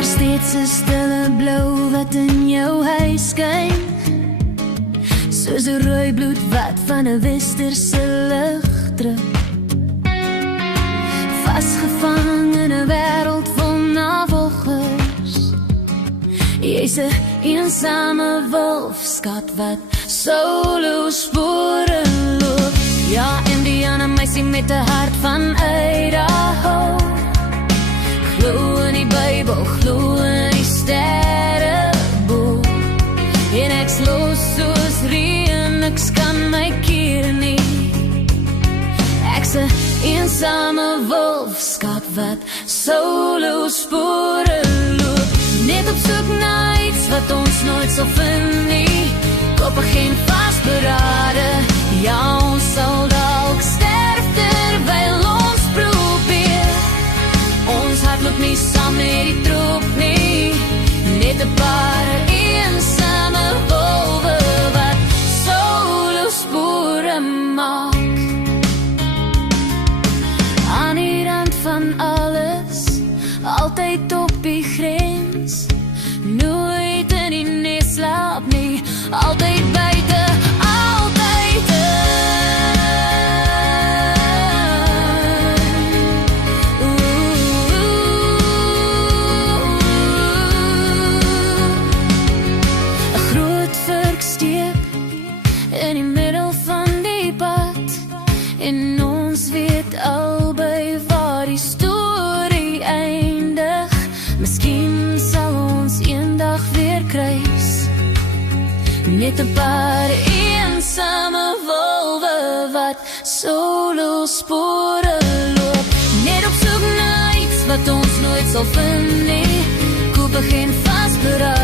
Daar steeds 'n stille blou wat in jou huis skyn, soos 'n rooi bloed wat van 'n westerse lig druk, vasgevang in 'n wêreld vol navolgers. Jy's 'n eensame wolfskat wat solo spore loop. Ja, Indiana meisie met 'n hart van Idaho, glo in die Bybel, glo in die sterre bo. En ek's los soos reën, ek kan my keer nie. Ek's 'n eensame wolfskat wat solo spore loop, net op soek na iets wat ons nooit sal vind nie. Koppe geen vastberade, ja, ons sal dalk sterf terwyl ons probeer. Ons hart loop nie saam met die troep nie, net 'n paar eensame wolwe wat solo spore maak. Aan die rand van alles, altyd op die grens, nooit in die nes slaap nie, altyd buite, altyd in die middel van die pad, en ons weet albei waar die storie eindig. Miskien sal ons eendag weer kruis, net 'n paar eensame wolwe wat solo spore loop, net op soek na iets wat ons nooit sal vind nie. Koop geen vastberade,